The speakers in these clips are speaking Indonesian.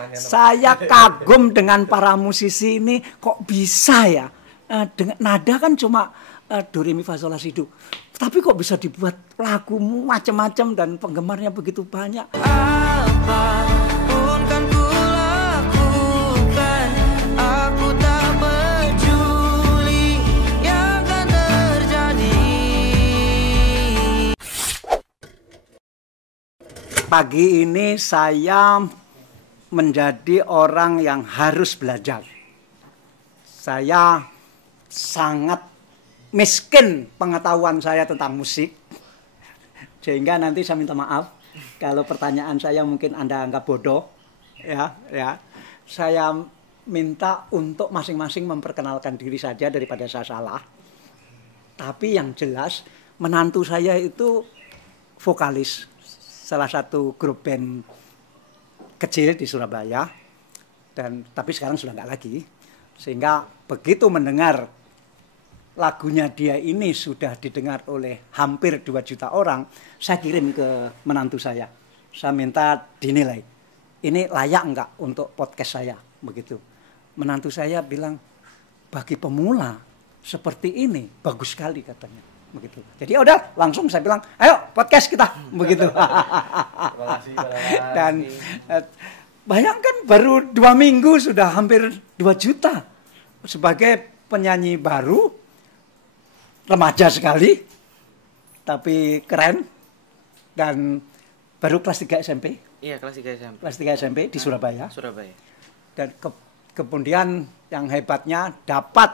Saya kagum dengan para musisi ini, kok bisa ya? Dengan nada kan cuma do re mi fa sol la si do. Tapi kok bisa dibuat lagu macam-macam dan penggemarnya begitu banyak. Apapun kan ku lakukan, aku tak peduli yang akan terjadi. Pagi ini saya menjadi orang yang harus belajar. Saya sangat miskin pengetahuan saya tentang musik. Sehingga nanti saya minta maaf kalau pertanyaan saya mungkin Anda anggap bodoh. Ya. Saya minta untuk masing-masing memperkenalkan diri saja daripada saya salah. Tapi yang jelas menantu saya itu vokalis salah satu grup band kecil di Surabaya, tapi sekarang sudah nggak lagi, sehingga begitu mendengar lagunya dia ini sudah didengar oleh hampir 2 juta orang, saya kirim ke menantu saya minta dinilai, ini layak nggak untuk podcast saya, begitu. Menantu saya bilang, bagi pemula seperti ini bagus sekali katanya, begitu. Jadi udah langsung saya bilang, ayo podcast kita, begitu. Dan bayangkan baru 2 minggu sudah hampir 2 juta sebagai penyanyi baru, remaja sekali, tapi keren, dan baru kelas 3 SMP. Iya, kelas 3 SMP. Kelas 3 SMP di Surabaya. Surabaya. Dan kemudian yang hebatnya dapat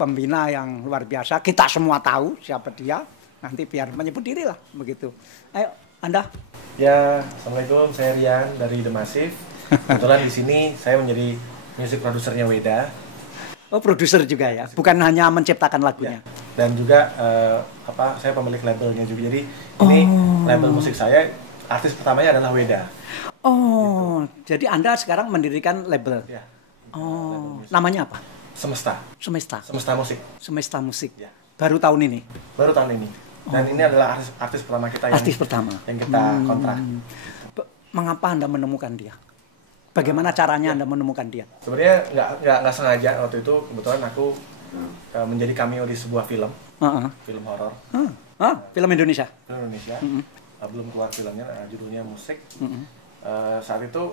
pembina yang luar biasa. Kita semua tahu siapa dia. Nanti biar menyebut diri lah, begitu. Ayo, Anda. Ya, assalamualaikum. Saya Rian dari The Massive. Kebetulan di sini saya menjadi music produsernya Weda. Oh, produser juga ya, bukan hanya menciptakan lagunya. Ya. Dan juga saya pemilik labelnya juga. Jadi ini label musik saya. Artis pertamanya adalah Weda. Oh, gitu. Jadi Anda sekarang mendirikan label. Ya. Oh, namanya apa? Semesta Musik. Semesta Musik. Ya. Baru tahun ini. Baru tahun ini. Dan ini adalah artis pertama kita yang kita kontrak. Mengapa Anda menemukan dia? Bagaimana caranya Anda menemukan dia? Sebenarnya nggak sengaja waktu itu, kebetulan aku menjadi cameo di sebuah film, film horor. Film Indonesia. Film Indonesia. Belum keluar filmnya, judulnya Musik. Saat itu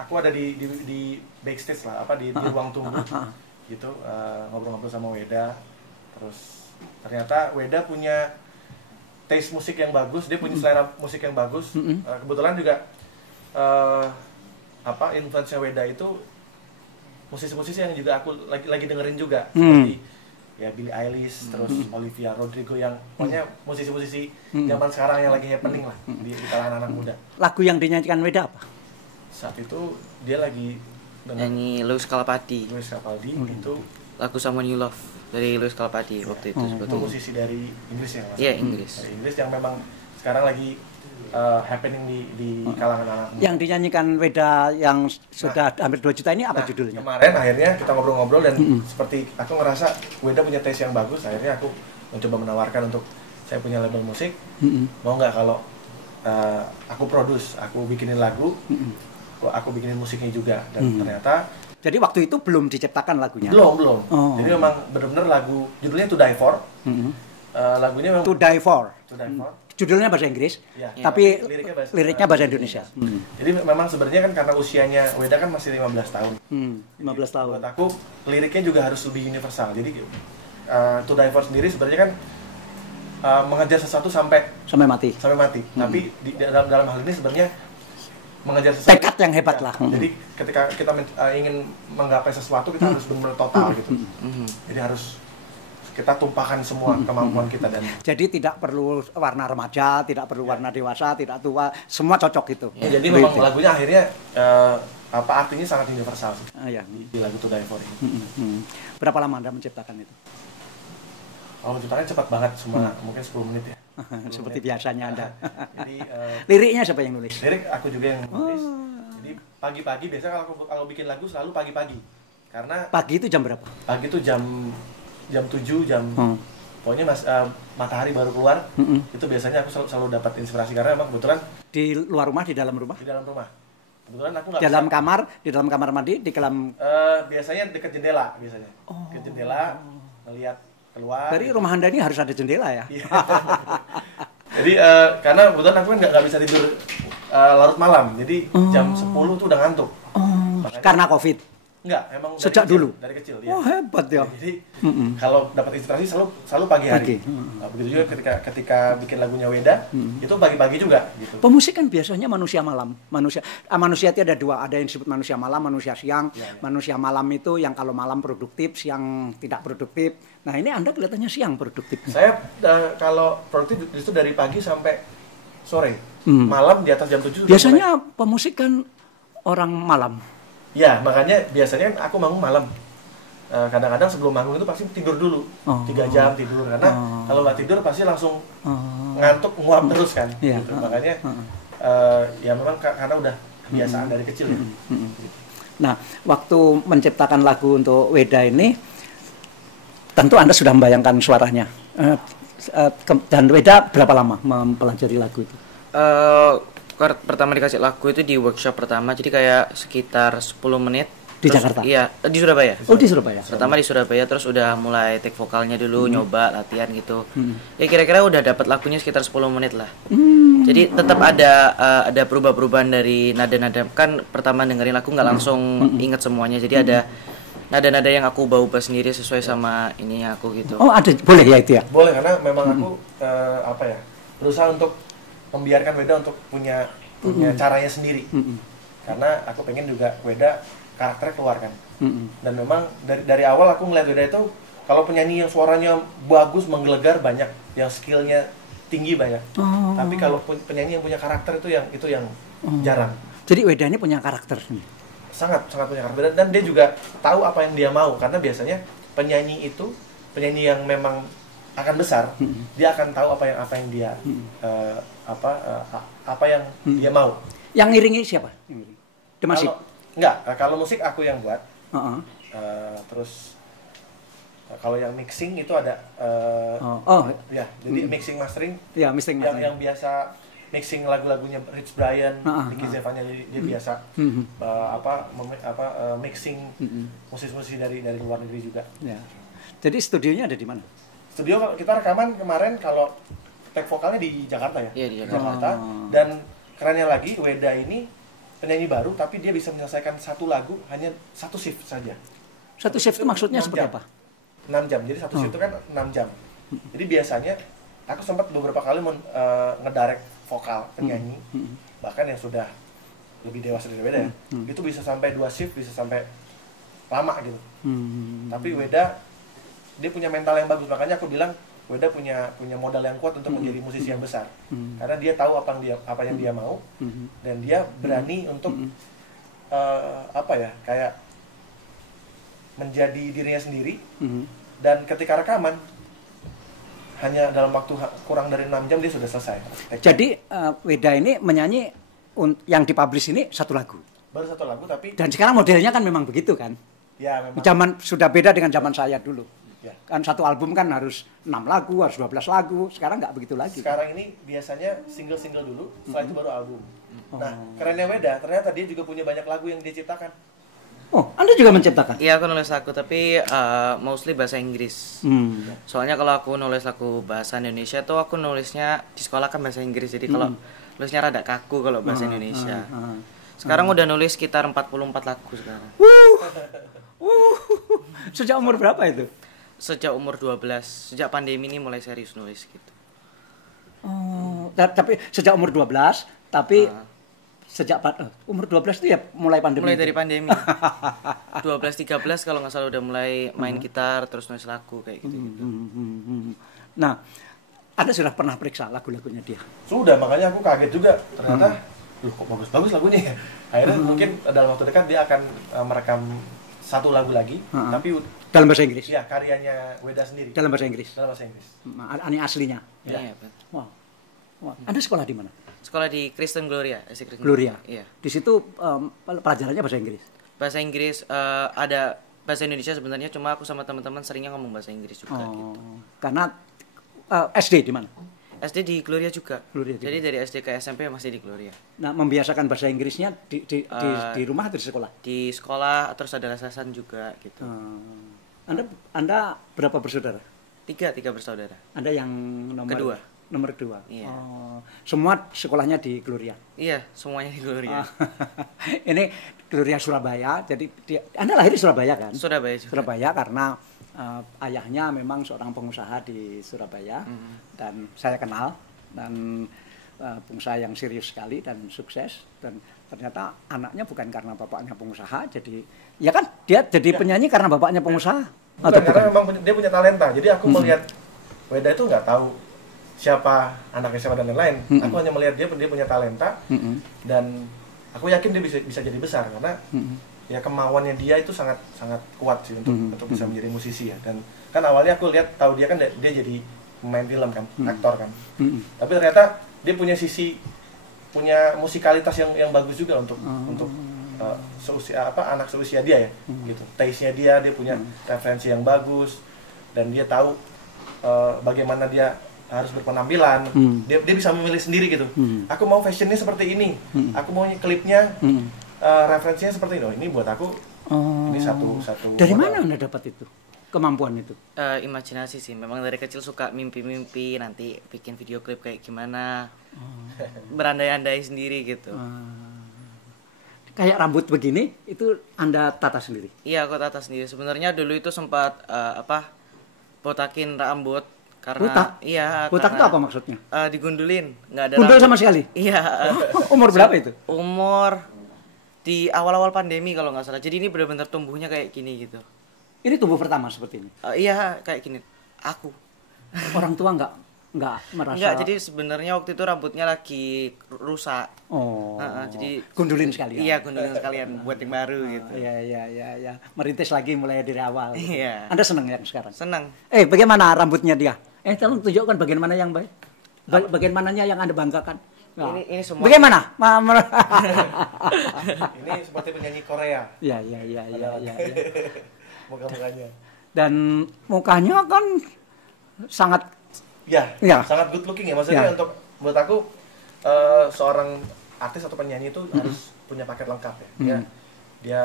aku ada di backstage lah, di ruang tunggu, gitu, ngobrol-ngobrol sama Weda. Terus ternyata Weda punya taste musik yang bagus, dia punya selera musik yang bagus. Kebetulan juga influence Weda itu musisi-musisi yang juga aku lagi dengerin juga, seperti ya Billie Eilish, terus Olivia Rodrigo, yang pokoknya musisi-musisi zaman sekarang yang lagi happening lah di kalangan anak muda. Lagu yang dinyanyikan Weda apa? Saat itu dia lagi nyanyi Lewis Capaldi. Itu lagu Someone You Love dari Lewis Capaldi waktu itu. Itu musisi dari Inggris ya, Mas? Iya, Inggris. Dari Inggris yang memang sekarang lagi happening di kalangan anak muda. Yang dinyanyikan Weda yang sudah hampir 2 juta ini apa judulnya? Kemarin akhirnya kita ngobrol-ngobrol dan seperti aku ngerasa Weda punya taste yang bagus, akhirnya aku mencoba menawarkan untuk saya punya label musik, mau nggak kalau aku produce, aku bikinin lagu, aku bikinin musiknya juga, dan ternyata. Jadi waktu itu belum diciptakan lagunya? Belum. Jadi memang benar-benar lagu, judulnya To Die For. Lagunya memang To Die For. Judulnya bahasa Inggris, tapi liriknya bahasa Indonesia. Jadi memang sebenarnya kan karena usianya Weda kan masih 15 tahun. 15 tahun. Buat aku liriknya juga harus lebih universal. Jadi To Die For sendiri sebenarnya kan mengejar sesuatu sampai mati. Tapi dalam hal ini sebenarnya mengejar sesuatu, tekad yang hebat lah. Jadi ketika kita ingin menggapai sesuatu, kita harus benar-benar total gitu. Jadi harus kita tumpahkan semua kemampuan kita. Dan jadi tidak perlu warna remaja, tidak perlu warna dewasa, tidak tua, semua cocok gitu. Jadi memang lagunya akhirnya artinya sangat universal di lagu To Die For ini. Berapa lama Anda menciptakan itu? Kalau menciptakannya cepat banget, mungkin 10 menit ya. Seperti biasanya Anda. Jadi liriknya siapa yang nulis? Lirik aku juga yang nulis. Jadi pagi-pagi, biasanya kalau bikin lagu selalu pagi-pagi. Karena pagi itu jam berapa? Pagi itu jam 7, pokoknya matahari baru keluar, itu biasanya aku selalu dapat inspirasi, karena emang kebetulan di luar rumah, di dalam rumah? Di dalam rumah. Kebetulan aku nggak Dalam bisa. kamar, di dalam kamar mandi, di dalam Biasanya deket jendela biasanya. Deket jendela, melihat keluar. dari rumah Anda ini harus ada jendela ya. Iya. Jadi karena kebetulan aku kan nggak bisa tidur larut malam. Jadi jam 10 tuh udah ngantuk. Makanya- Karena Covid. Enggak, emang dari Sejak kecil, dulu? dari kecil ya. Oh, hebat ya. Jadi kalau dapat inspirasi selalu pagi hari. Pagi. Nah, begitu juga ketika bikin lagunya Weda, itu pagi-pagi juga gitu. Pemusik kan biasanya manusia malam. Manusia itu ada dua, ada yang disebut manusia malam, manusia siang. Ya. Manusia malam itu yang kalau malam produktif, siang tidak produktif. Nah, ini Anda kelihatannya siang produktifnya. Saya kalau produktif itu dari pagi sampai sore. Malam di atas jam 7 sudah Biasanya pemusik kan orang malam. ya, makanya biasanya aku manggung malam. Kadang-kadang sebelum manggung itu pasti tidur dulu. 3 jam tidur karena kalau nggak tidur pasti langsung ngantuk nguap terus kan. Iya. Gitu. Makanya ya memang karena udah kebiasaan dari kecil ya. Nah, waktu menciptakan lagu untuk Weda ini, tentu Anda sudah membayangkan suaranya. Dan Weda berapa lama mempelajari lagu itu? Pertama dikasih lagu itu di workshop pertama, jadi kayak sekitar 10 menit. Di Terus- Jakarta? Iya, di Surabaya. Oh, di Surabaya. Pertama di Surabaya, terus udah mulai take vokalnya dulu, nyoba latihan gitu. Ya kira-kira udah dapat lagunya sekitar 10 menit lah. Jadi tetap ada perubah-perubahan dari nada-nada. Kan pertama dengerin lagu nggak langsung inget semuanya. Jadi ada nada-nada yang aku ubah sendiri sesuai sama ini aku gitu. Oh, ada, boleh ya itu ya? Boleh karena memang aku apa ya, berusaha untuk membiarkan Weda untuk punya caranya sendiri. Karena aku pengen juga Weda karakternya keluar kan. Dan memang dari awal aku ngeliat Weda itu kalau penyanyi yang suaranya bagus, menggelegar banyak, yang skillnya tinggi banyak. Tapi kalau penyanyi yang punya karakter itu yang jarang. Jadi Weda ini punya karakter. Sangat punya karakter dan dia juga tahu apa yang dia mau karena biasanya penyanyi yang memang akan besar, dia akan tahu apa yang dia apa yang dia mau. Yang ngiringi siapa? Demasif. Kalau musik aku yang buat. Terus kalau yang mixing itu ada ya, jadi mixing mastering. Ya, mixing mastering. Yang biasa mixing lagu-lagunya Rich Brian, Nicky Zevanya, dia biasa mixing musisi-musisi dari luar negeri juga. Ya. Jadi studionya ada di mana? Studio kita rekaman kemarin kalau take vokalnya di Jakarta ya. Iya, di Jakarta. Dan kerennya lagi Weda ini penyanyi baru tapi dia bisa menyelesaikan satu lagu hanya satu shift saja. Satu shift itu maksudnya 6 seperti jam. apa? 6 jam. Jadi satu shift itu kan 6 jam. Jadi biasanya aku sempat beberapa kali ngedirect vokal penyanyi bahkan yang sudah lebih dewasa dari Weda ya. Itu bisa sampai 2 shift, bisa sampai lama gitu. Tapi Weda dia punya mental yang bagus, makanya aku bilang Weda punya modal yang kuat untuk menjadi musisi yang besar. Karena dia tahu apa yang dia mau dan dia berani untuk kayak menjadi dirinya sendiri. Dan ketika rekaman hanya dalam waktu kurang dari 6 jam dia sudah selesai. Jadi Weda ini menyanyi yang dipublish ini satu lagu. Baru satu lagu tapi Dan sekarang modelnya kan memang begitu kan? ya memang Zaman sudah beda dengan zaman saya dulu. ya. Kan satu album kan harus 6 lagu, harus 12 lagu. Sekarang nggak begitu lagi. Sekarang ini biasanya single-single dulu, setelah itu baru album. Nah, kerennya Weda, ternyata dia juga punya banyak lagu yang dia ciptakan. Oh, Anda juga menciptakan? Iya, aku nulis lagu tapi mostly bahasa Inggris. Soalnya kalau aku nulis lagu bahasa Indonesia tuh aku nulisnya di sekolah kan bahasa Inggris. Jadi kalau nulisnya rada kaku kalau bahasa Indonesia. Sekarang udah nulis sekitar 44 lagu sekarang. Sejak umur berapa itu? Sejak umur 12, sejak pandemi ini mulai serius nulis gitu. Oh, tapi sejak umur 12, tapi sejak umur 12 itu ya mulai pandemi. Mulai dari pandemi. 12 13 kalau nggak salah udah mulai main gitar terus nulis lagu kayak gitu. Nah, Anda sudah pernah periksa lagu-lagunya dia? Sudah, makanya aku kaget juga. Ternyata kok bagus-bagus lagunya ya. Akhirnya mungkin dalam waktu dekat dia akan merekam satu lagu lagi, tapi dalam bahasa Inggris? ya karyanya Weda sendiri. Dalam bahasa Inggris? Dalam bahasa Inggris. Ini aslinya? Iya, Wow. Anda sekolah di mana? Sekolah di Kristen Gloria, Kristen Gloria. Iya. Di situ pelajarannya bahasa Inggris. Bahasa Inggris ada bahasa Indonesia sebenarnya, cuma aku sama teman-teman seringnya ngomong bahasa Inggris juga gitu. Karena SD di mana? SD di Gloria juga. Gloria juga. Jadi dari SD ke SMP masih di Gloria. Nah, membiasakan bahasa Inggrisnya di rumah atau di sekolah? Di sekolah, terus ada lesesan juga gitu. Anda berapa bersaudara? Tiga bersaudara. Anda yang Kedua. Nomor 2. Iya. Semua sekolahnya di Gloria. Iya, semuanya di Gloria. Ini Gloria Surabaya. Jadi Anda lahir di Surabaya kan? Surabaya juga. Surabaya karena ayahnya memang seorang pengusaha di Surabaya dan saya kenal dan pengusaha yang serius sekali dan sukses, dan ternyata anaknya bukan karena bapaknya pengusaha jadi ya kan dia jadi penyanyi karena bapaknya pengusaha. Bukan, karena memang dia punya talenta. Jadi aku melihat Weda itu nggak tahu siapa anaknya siapa dan lain-lain. Aku hanya melihat dia punya talenta dan aku yakin dia bisa jadi besar karena ya kemauannya dia itu sangat kuat sih untuk bisa menjadi musisi ya. Dan kan awalnya aku tahu dia kan dia jadi pemain film kan, aktor kan. Tapi ternyata dia punya musikalitas yang bagus juga untuk anak seusia dia ya. Gitu. Taste-nya dia punya referensi yang bagus dan dia tahu bagaimana dia harus berpenampilan. Dia bisa memilih sendiri gitu. Aku mau fashionnya seperti ini. Aku mau klipnya referensinya seperti ini. Ini buat aku ini satu. Dari mana Anda dapat itu? Kemampuan itu? Imajinasi sih. Memang dari kecil suka mimpi-mimpi nanti bikin video klip kayak gimana. Berandai-andai sendiri gitu. Kayak rambut begini itu Anda tata sendiri? Iya, aku tata sendiri. Sebenarnya dulu itu sempat botakin rambut karena botak? Iya, botak itu apa maksudnya? Digundulin, nggak ada gundul rambut sama sekali? Iya. Umur berapa itu? Umur di awal-awal pandemi kalau nggak salah. Jadi ini benar-benar tumbuhnya kayak gini gitu. Ini tumbuh pertama seperti ini? Iya, kayak gini. Aku. Orang tua nggak merasa? Enggak, jadi sebenarnya waktu itu rambutnya lagi rusak. Jadi gundulin sekalian. Iya, gundulin sekalian buat yang baru gitu. Iya. Merintis lagi mulai dari awal. Gitu. Iya. Anda senang yang sekarang? Senang. Bagaimana rambutnya dia? Tolong tunjukkan bagian mana yang baik. Bagian mananya yang Anda banggakan. Nah. Ini semua. Bagaimana? Ini seperti penyanyi Korea. Iya. Muka-mukanya. Dan mukanya kan sangat sangat good looking ya. Maksudnya untuk buat aku seorang artis atau penyanyi itu harus punya paket lengkap ya. Dia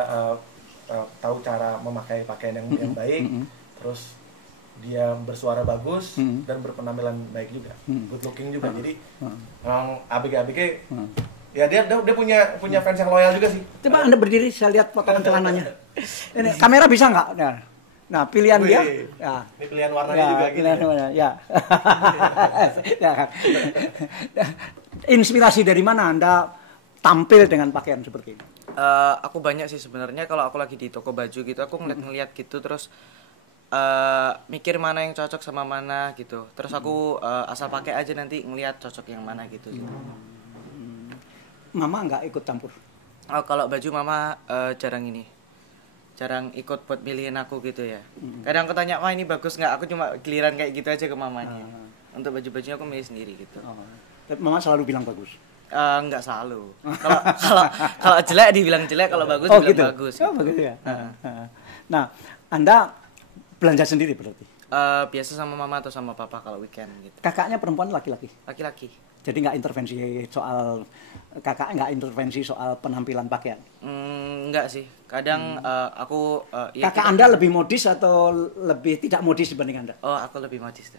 tahu cara memakai pakaian yang baik, terus dia bersuara bagus dan berpenampilan baik juga, good looking juga. Jadi memang ABG ya dia punya fans yang loyal juga sih. Coba Anda berdiri, saya lihat potongan celananya. Ini kamera bisa nggak? Nah, pilihan dia. Ya. Ini pilihan warnanya juga gitu. Pilihan warna, ya. Inspirasi dari mana Anda tampil dengan pakaian seperti ini? Aku banyak sih sebenarnya. Kalau aku lagi di toko baju gitu, aku ngeliat gitu terus mikir mana yang cocok sama mana gitu. Terus aku asal pakai aja, nanti ngeliat cocok yang mana gitu. Mama nggak ikut campur? Kalau baju mama jarang ikut buat milihin aku gitu ya. Kadang aku tanya, wah ini bagus nggak? Aku cuma giliran kayak gitu aja ke mamanya. Untuk baju-bajunya aku milih sendiri gitu. Mama selalu bilang bagus? Nggak selalu. Kalau jelek dibilang jelek, kalau bagus dibilang gitu? bagus. Oh begitu ya. Nah, Anda belanja sendiri berarti? Biasa sama mama atau sama papa kalau weekend gitu. Kakaknya perempuan laki-laki? Laki-laki. Jadi nggak intervensi soal penampilan pakaian? Enggak sih. Kadang aku. Kakak Anda lebih modis atau lebih tidak modis dibanding Anda? Oh, aku lebih modis.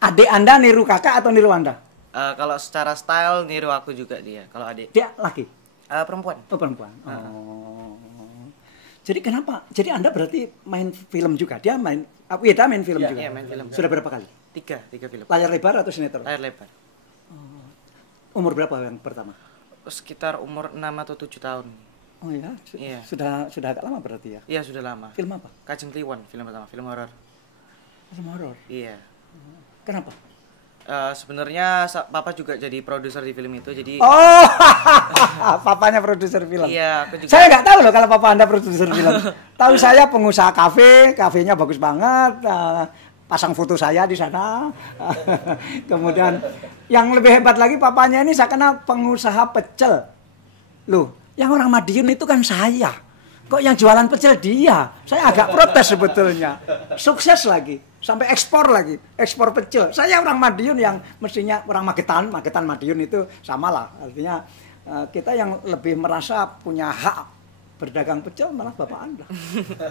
Adik Anda niru kakak atau niru Anda? Kalau secara style niru aku juga dia. Kalau adik. Dia laki? Perempuan. Oh perempuan. Jadi kenapa? Jadi Anda berarti main film juga? Dia main film juga? Iya, main film. Sudah berapa kali? Tiga film. Layar lebar atau sinetron? Layar lebar. Umur berapa yang pertama? Sekitar umur 6 atau 7 tahun. Oh ya? Iya. Sudah agak lama berarti ya? Iya, sudah lama. Film apa? Kajeng Kliwon, film pertama, film horor. Film horor? Iya. Kenapa? Sebenarnya papa juga jadi produser di film itu, jadi. Oh, papanya produser film. Iya, aku juga. Saya nggak tahu loh kalau papa Anda produser film. Tahu saya pengusaha kafenya bagus banget. Pasang foto saya di sana. Kemudian yang lebih hebat lagi papanya ini saya kenal pengusaha pecel. Loh, yang orang Madiun itu kan saya. Kok yang jualan pecel dia? Saya agak protes sebetulnya. Sukses lagi. sampai ekspor lagi, ekspor pecel. Saya orang Madiun yang mestinya orang Magetan Madiun itu sama lah. Artinya kita yang lebih merasa punya hak berdagang pecel malah bapak Anda.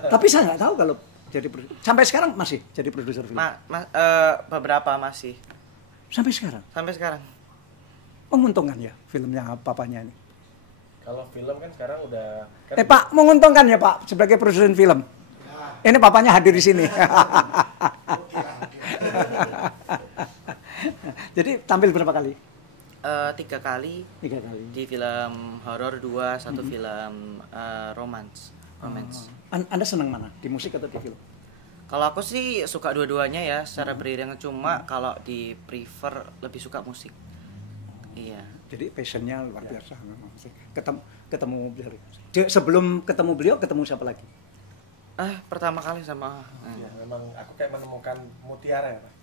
Tapi saya nggak tahu kalau jadi sampai sekarang masih jadi produser film. Beberapa masih. Sampai sekarang. Sampai sekarang. Menguntungkan ya filmnya papanya ini. Kalau film kan sekarang udah kan Pak, menguntungkan ya Pak sebagai produser film. Ini papanya hadir di sini. Jadi tampil berapa kali? 3 kali. 3 kali. Di film horor 2, 1 film romance. Anda senang mana? Di musik atau di film? Kalau aku sih suka dua-duanya ya secara beriringan, cuma kalau di prefer lebih suka musik. Iya. Jadi passionnya luar biasa memang. Ketemu beliau. Sebelum ketemu beliau, ketemu siapa lagi? Pertama kali sama. ya, memang aku kayak menemukan mutiara ya Pak.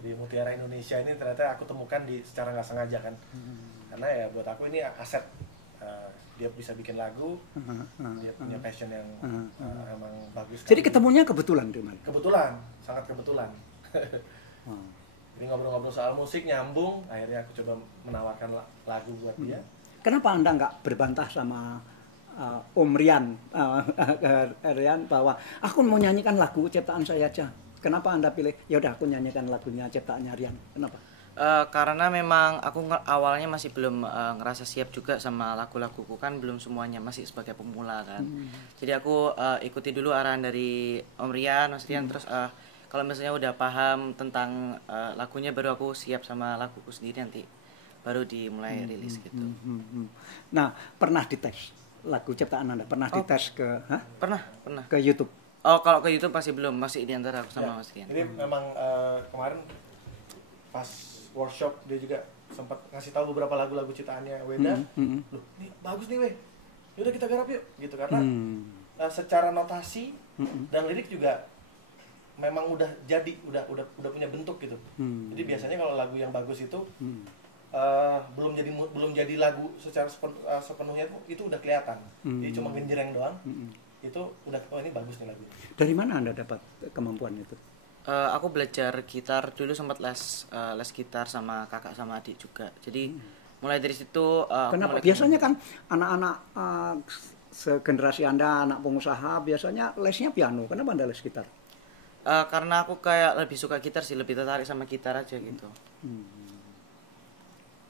Di Mutiara Indonesia ini ternyata aku temukan secara nggak sengaja kan. Karena ya buat aku ini aset. Dia bisa bikin lagu, dia punya passion yang emang bagus. Jadi ketemunya kebetulan di mana? Kebetulan, sangat kebetulan. Jadi ngobrol-ngobrol soal musik nyambung, akhirnya aku coba menawarkan lagu buat dia. Kenapa Anda nggak berbantah sama Om Rian, Rian bahwa aku mau nyanyikan lagu ciptaan saya aja? Kenapa Anda pilih? Ya udah aku nyanyikan lagunya ciptaannya Rian. Kenapa? Karena memang aku awalnya masih belum ngerasa siap juga sama lagu-laguku, kan belum semuanya, masih sebagai pemula kan. Jadi aku ikuti dulu arahan dari Om Rian, Mas Rian, terus kalau misalnya udah paham tentang lagunya baru aku siap sama laguku sendiri, nanti baru dimulai rilis gitu. Nah, pernah dites lagu ciptaan Anda? Pernah dites ke Pernah. Ke YouTube? Oh, kalau ke YouTube masih belum, masih di antara aku sama Mas Rian. Ini memang kemarin pas workshop dia juga sempat ngasih tahu beberapa lagu-lagu ciptaannya Weda. Loh, ini bagus nih weh. Yaudah kita garap yuk, gitu karena secara notasi dan lirik juga memang udah jadi, udah punya bentuk gitu. Jadi biasanya kalau lagu yang bagus itu belum jadi lagu secara sepenuhnya itu udah kelihatan. Jadi cuma genjreng doang. Itu udah ini bagus nih lagu. Dari mana Anda dapat kemampuan itu? Aku belajar gitar dulu, sempat les gitar sama kakak sama adik juga. Jadi mulai dari situ. Kenapa? Biasanya kan anak-anak segenerasi Anda, anak pengusaha biasanya lesnya piano. Kenapa Anda les gitar? Karena aku kayak lebih suka gitar sih, lebih tertarik sama gitar aja gitu.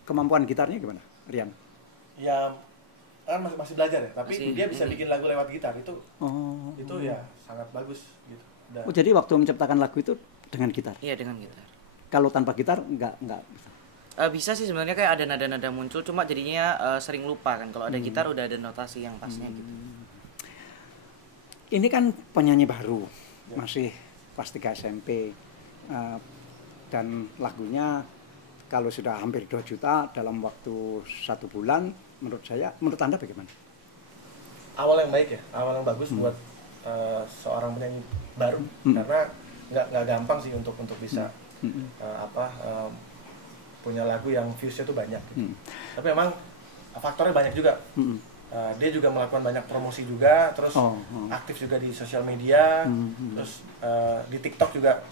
Kemampuan gitarnya gimana, Rian? Ya kan masih belajar ya, tapi dia bisa bikin lagu lewat gitar itu ya sangat bagus gitu. Oh, jadi waktu menciptakan lagu itu dengan gitar? Iya, dengan gitar. Kalau tanpa gitar nggak bisa? Bisa sih sebenarnya, kayak ada nada-nada muncul, cuma jadinya sering lupa kan. Kalau ada gitar udah ada notasi yang pasnya gitu. Ini kan penyanyi baru, masih kelas 3 SMP, dan lagunya kalau sudah hampir 2 juta dalam waktu 1 bulan, menurut Anda bagaimana? Awal yang baik ya, awal yang bagus buat seorang penyanyi baru, karena nggak gampang sih untuk bisa punya lagu yang views-nya tuh banyak gitu. Tapi memang faktornya banyak juga. Dia juga melakukan banyak promosi juga, terus aktif juga di sosial media, terus di TikTok juga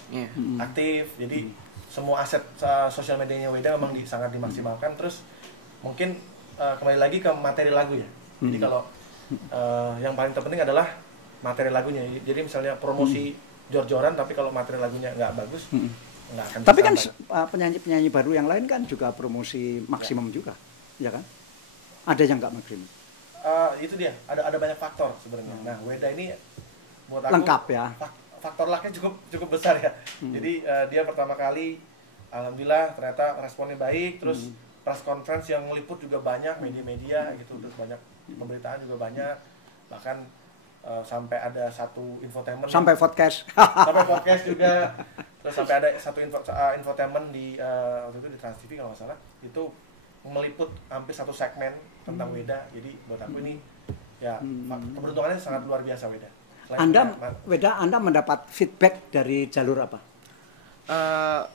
aktif. Jadi semua aset sosial medianya Weda memang sangat dimaksimalkan. Terus mungkin kembali lagi ke materi lagu ya. Jadi kalau yang paling terpenting adalah materi lagunya. Jadi misalnya promosi jor-joran, tapi kalau materi lagunya nggak bagus, nggak akan. Tapi kan penyanyi-penyanyi baru yang lain kan juga promosi maksimum juga, ya kan? Ada yang nggak maksimum. Itu dia, ada banyak faktor sebenarnya. Nah, Weda ini buat aku lengkap ya. Faktor lucknya cukup besar ya. Jadi dia pertama kali, alhamdulillah ternyata responnya baik. Terus press conference yang meliput juga banyak, media-media gitu, terus banyak pemberitaan juga banyak. Bahkan sampai ada satu infotainment. Sampai podcast. Sampai podcast juga. Terus sampai ada satu infotainment di waktu itu di Trans TV kalau nggak salah. Itu meliput hampir satu segmen tentang Weda. Jadi buat aku ini ya keberuntungannya sangat luar biasa Weda. Anda mendapat feedback dari jalur apa?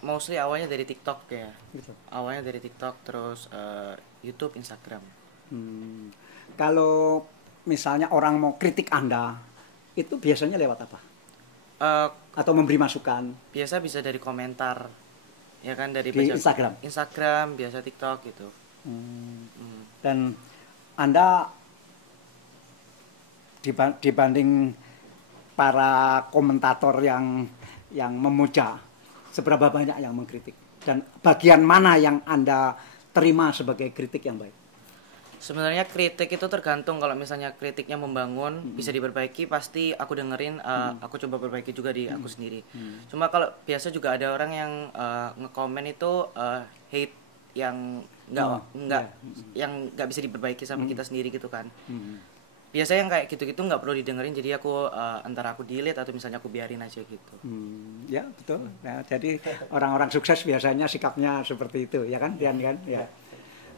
Mostly awalnya dari TikTok ya. Gitu. Awalnya dari TikTok, terus YouTube, Instagram. Kalau misalnya orang mau kritik Anda, itu biasanya lewat apa? Eh, atau memberi masukan biasa bisa dari komentar, ya kan, dari di Instagram, biasa TikTok gitu. dan Anda dibanding para komentator yang memuja, seberapa banyak yang mengkritik dan bagian mana yang Anda terima sebagai kritik yang baik? Sebenarnya kritik itu tergantung. Kalau misalnya kritiknya membangun, bisa diperbaiki, pasti aku dengerin, aku coba perbaiki juga di aku sendiri. Cuma kalau biasa juga ada orang yang ngekomen itu hate yang nggak bisa diperbaiki sama kita sendiri gitu kan. Biasanya yang kayak gitu-gitu nggak perlu didengerin, jadi aku antara aku delete atau misalnya aku biarin aja gitu. Ya betul. Nah, jadi orang-orang sukses biasanya sikapnya seperti itu, ya kan, Rian kan? Ya.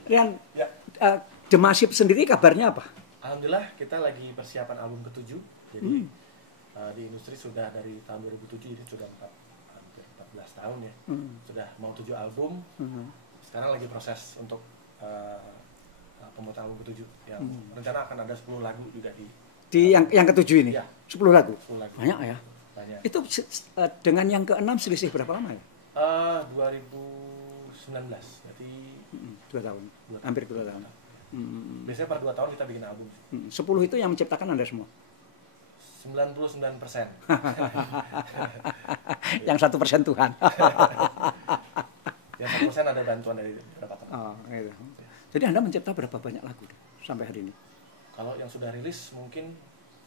Rian, Ya. The Massive sendiri kabarnya apa? Alhamdulillah kita lagi persiapan album ke-7. Jadi di industri sudah dari tahun 2007, jadi sudah hampir 14 tahun ya. Sudah mau 7 album. Sekarang lagi proses untuk pembuatan album ke-7 yang rencana akan ada 10 lagu juga di yang ke-7 ini. Ya. 10 lagu. 10 lagu. Banyak ya. Banyak. Itu dengan yang ke-6 selisih berapa lama ya? 2019. Berarti 2 tahun. Hampir 2 tahun. Biasanya per 2 tahun kita bikin album. 10 itu yang menciptakan Anda semua? 99%. Yang 1% Tuhan. Yang 1% ada bantuan dari beberapa teman. Oh, gitu. Jadi Anda mencipta berapa banyak lagu sampai hari ini? Kalau yang sudah rilis mungkin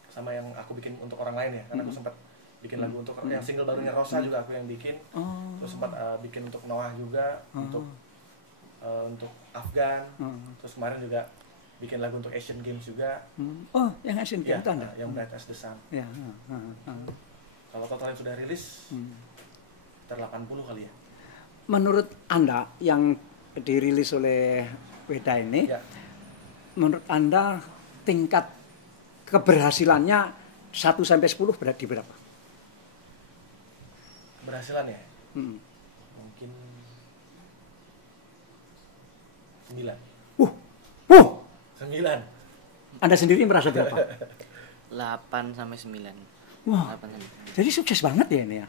sama yang aku bikin untuk orang lain ya, karena aku sempat bikin lagu untuk yang single barunya Rosa juga aku yang bikin. Terus sempat bikin untuk Noah juga, untuk Afgan. Terus kemarin juga bikin lagu untuk Asian Games juga. Oh, yang Asian Games itu Anda? Yang Bright as the Sun. Ya. Kalau total yang sudah rilis, sekitar 80 kali ya. Menurut Anda yang dirilis oleh Weda ini, menurut Anda tingkat keberhasilannya 1 sampai 10 berarti berapa? Keberhasilan ya? Mungkin 9. 9. Anda sendiri merasa berapa? 8 sampai 9. Wah, jadi sukses banget ya ini ya?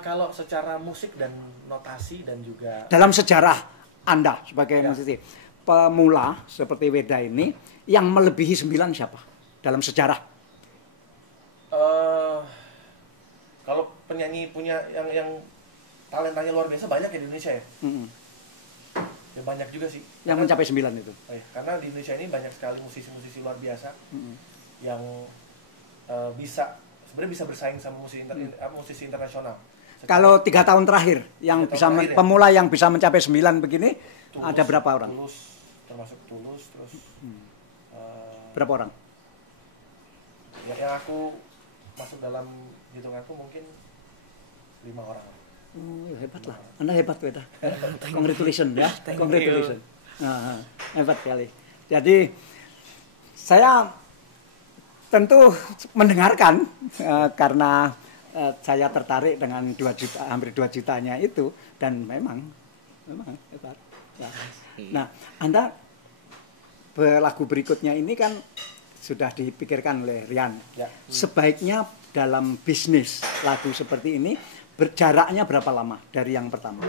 Kalau secara musik dan notasi dan juga dalam sejarah Anda sebagai musisi pemula seperti Weda ini, yang melebihi 9 siapa dalam sejarah? Kalau penyanyi punya yang talentanya luar biasa banyak ya di Indonesia ya. Ya banyak juga sih. Yang mencapai 9 itu. Karena di Indonesia ini banyak sekali musisi-musisi luar biasa yang sebenarnya bisa bersaing sama musisi internasional. Kalau 3 tahun terakhir yang bisa pemula yang bisa mencapai 9 begini, Tulus, ada berapa orang? Termasuk Tulus, terus berapa orang? Yang aku masuk dalam hitunganku mungkin 5 orang. Hebat lah, Anda hebat Weda. Congratulations ya, congratulations. Hebat sekali. Jadi saya tentu mendengarkan karena saya tertarik dengan 2 juta, hampir 2 jutanya itu, dan memang hebat. Nah, Anda lagu berikutnya ini kan sudah dipikirkan oleh Rian. Ya. Sebaiknya dalam bisnis lagu seperti ini berjaraknya berapa lama dari yang pertama?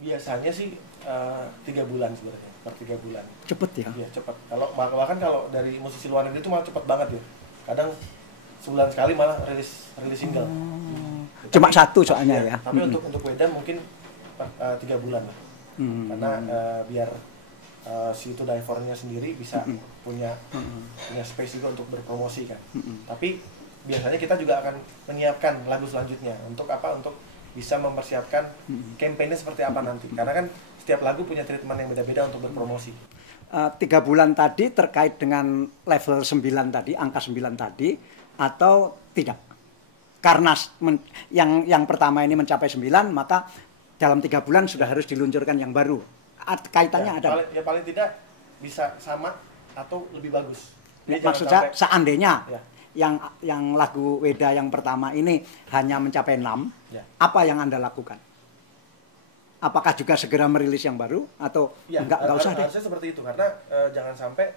Biasanya sih 3 bulan sebenarnya, per 3 bulan. Cepet ya? Iya cepet. Bahkan kalau dari musisi luar negeri itu malah cepet banget ya. Kadang sebulan sekali malah rilis single. Cuma satu soalnya ya. Tapi untuk Weda mungkin 3 bulan lah. Karena biar si To Die For-nya sendiri bisa punya space juga untuk berpromosi kan. Tapi biasanya kita juga akan menyiapkan lagu selanjutnya untuk apa? Untuk bisa mempersiapkan campaign-nya seperti apa nanti. Karena kan setiap lagu punya treatment yang beda-beda untuk berpromosi. 3 bulan tadi terkait dengan level 9 tadi, angka 9 tadi, atau tidak? Karena yang pertama ini mencapai 9, maka dalam 3 bulan sudah harus diluncurkan yang baru. Kaitannya ada? Paling tidak bisa sama atau lebih bagus. Maksudnya seandainya yang lagu Weda yang pertama ini hanya mencapai 6, apa yang Anda lakukan? Apakah juga segera merilis yang baru atau enggak usah deh? Harusnya seperti itu, karena jangan sampai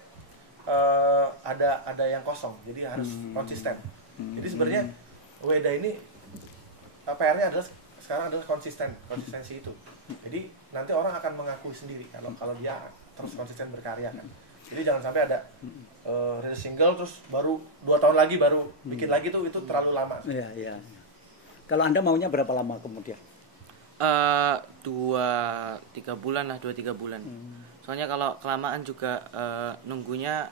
ada yang kosong, jadi harus konsisten. Jadi sebenarnya Weda ini PR-nya adalah sekarang adalah konsistensi itu. Jadi nanti orang akan mengakui sendiri kalau dia terus konsisten berkarya kan. Jadi jangan sampai ada rilis single terus baru 2 tahun lagi baru bikin lagi tuh, itu terlalu lama. Iya, iya. Kalau Anda maunya berapa lama kemudian? 2-3 bulan lah, 2-3 bulan. Soalnya kalau kelamaan juga nunggunya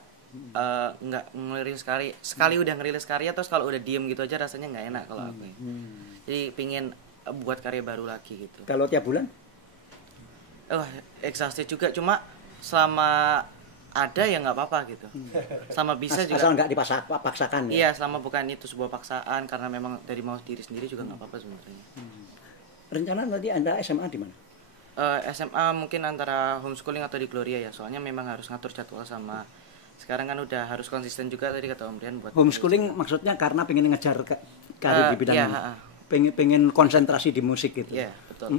nggak ngerilis sekali udah ngerilis karya terus kalau udah diem gitu aja rasanya nggak enak kalau aku. Jadi pingin buat karya baru lagi gitu. Kalau tiap bulan? Exhausted juga, cuma selama ada ya nggak apa-apa gitu. Sama bisa juga. Asal nggak dipaksakan ya? Iya, selama bukan itu sebuah paksaan, karena memang dari mau diri sendiri juga nggak apa-apa sebenarnya. Rencana nanti Anda SMA di mana? SMA mungkin antara homeschooling atau di Gloria ya, soalnya memang harus ngatur jadwal sama. Sekarang kan udah harus konsisten juga tadi kata Om Rian buat homeschooling maksudnya karena pengen ngejar karir di bidang ini. Pengen konsentrasi di musik gitu. Iya, betul.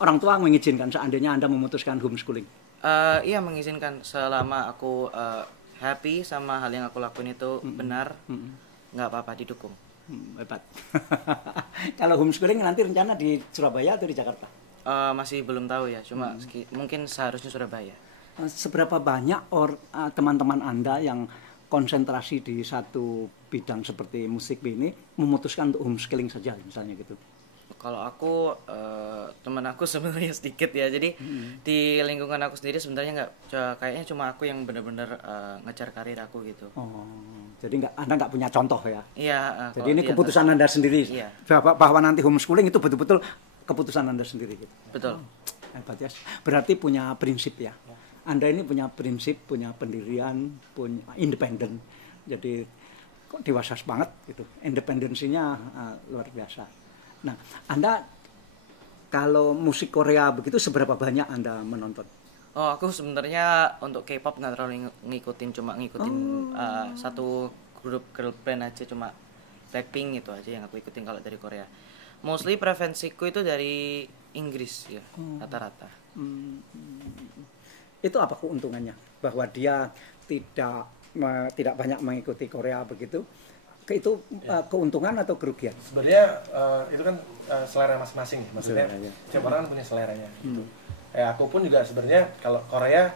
Orang tua mengizinkan seandainya Anda memutuskan homeschooling? Iya, mengizinkan selama aku happy sama hal yang aku lakuin itu benar, nggak apa-apa, didukung. Hebat. Kalau homeschooling nanti rencana di Surabaya atau di Jakarta? Masih belum tahu ya, cuma mungkin seharusnya Surabaya. Seberapa banyak teman-teman Anda yang konsentrasi di satu bidang seperti musik ini memutuskan untuk homeschooling saja misalnya gitu? Kalau aku teman aku sebenarnya sedikit ya, jadi di lingkungan aku sendiri sebenarnya nggak, kayaknya cuma aku yang benar-benar ngejar karir aku gitu. Jadi Anda nggak punya contoh ya? Iya. Jadi ini keputusan Anda sendiri. Iya. Bahwa nanti homeschooling itu betul-betul keputusan Anda sendiri gitu. Betul. Hebat ya. Berarti punya prinsip ya. Anda ini punya prinsip, punya pendirian, punya independen. Jadi kok dewasa banget gitu. Independensinya luar biasa. Nah, Anda kalau musik Korea begitu seberapa banyak Anda menonton? Aku sebenarnya untuk K-pop nggak terlalu ngikutin, cuma ngikutin satu grup girl band aja, cuma Blackpink itu aja yang aku ikutin kalau dari Korea. Mostly preferensiku itu dari Inggris ya, rata-rata. Itu apa keuntungannya? Bahwa dia tidak banyak mengikuti Korea begitu? Itu keuntungan atau kerugian? Sebenarnya itu kan selera masing-masing ya, maksudnya setiap orang punya seleranya gitu. Aku pun juga sebenarnya kalau Korea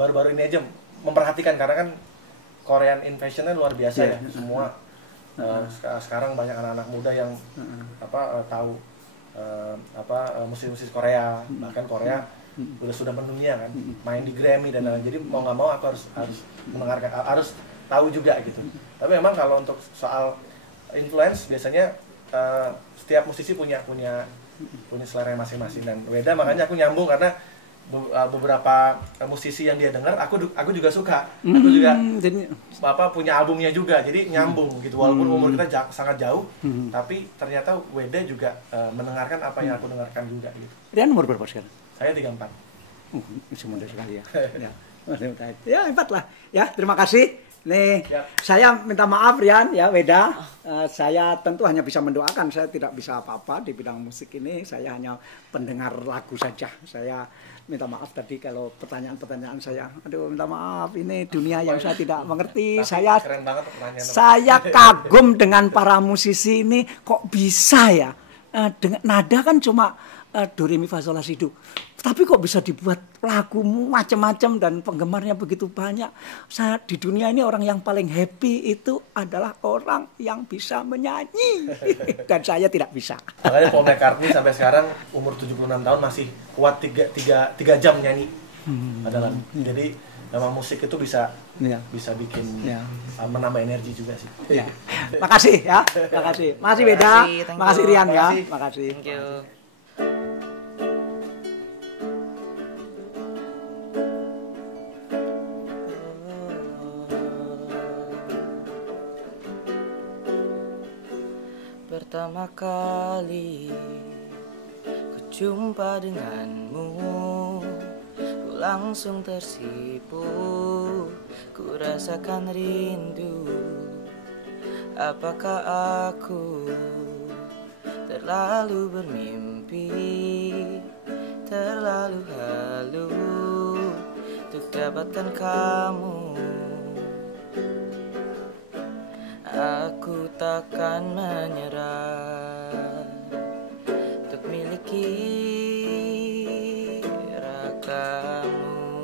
baru-baru ini aja memperhatikan, karena kan Korean invasion-nya luar biasa ya. Semua sekarang banyak anak-anak muda yang tahu musik-musik Korea, bahkan Korea sudah mendunia kan, main di Grammy dan lain-lain. Jadi mau nggak mau aku harus mendengarkan, harus tahu juga gitu. Tapi memang kalau untuk soal influence biasanya setiap musisi punya selera masing-masing, dan Weda makanya aku nyambung karena beberapa musisi yang dia dengar aku juga suka. Aku juga punya albumnya juga, jadi nyambung gitu, walaupun umur kita sangat jauh, tapi ternyata Weda juga mendengarkan apa yang aku dengarkan juga gitu. Rian umur berapa sekarang? Saya 34. Masih muda sekali ya. Ya hebat lah. Ya, terima kasih. Nih, saya minta maaf Rian ya, Weda. Saya tentu hanya bisa mendoakan, saya tidak bisa apa-apa di bidang musik ini. Saya hanya pendengar lagu saja. Saya minta maaf tadi kalau pertanyaan-pertanyaan saya. Aduh, minta maaf, ini dunia yang saya tidak mengerti. Saya kagum dengan para musisi ini, kok bisa ya? Dengan nada kan cuma do re mi fa sol la si do. Tapi kok bisa dibuat lagu macam-macam dan penggemarnya begitu banyak. Saya di dunia ini orang yang paling happy itu adalah orang yang bisa menyanyi. Dan saya tidak bisa. Makanya Paul McCartney sampai sekarang umur 76 tahun masih kuat 3 jam nyanyi. Adalah. Jadi memang musik itu bisa bikin menambah energi juga sih. Ya. Makasih ya. Makasih. Makasih Weda. Makasih Rian ya. Makasih. Thank you. Pertama kali ku jumpa denganmu, ku langsung tersipu, ku rasakan rindu. Apakah aku terlalu bermimpi, terlalu halu untuk dapatkan kamu? Aku takkan menyerah untuk miliki ragamu.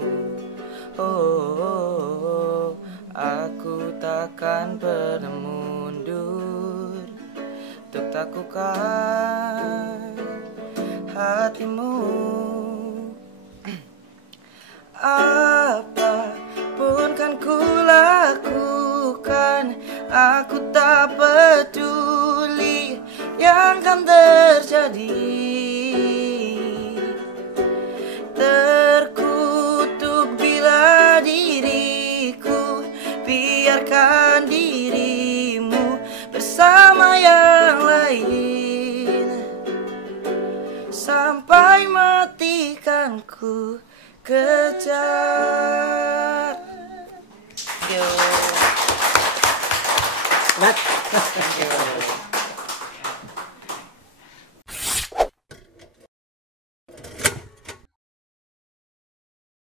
Oh, aku takkan pernah mundur untuk takutkan hatimu. Apapun kan ku lakukan, aku tak peduli yang kan terjadi. Terkutuk bila diriku biarkan dirimu bersama yang lain, sampai mati kan ku kejar. Yo. Thank you.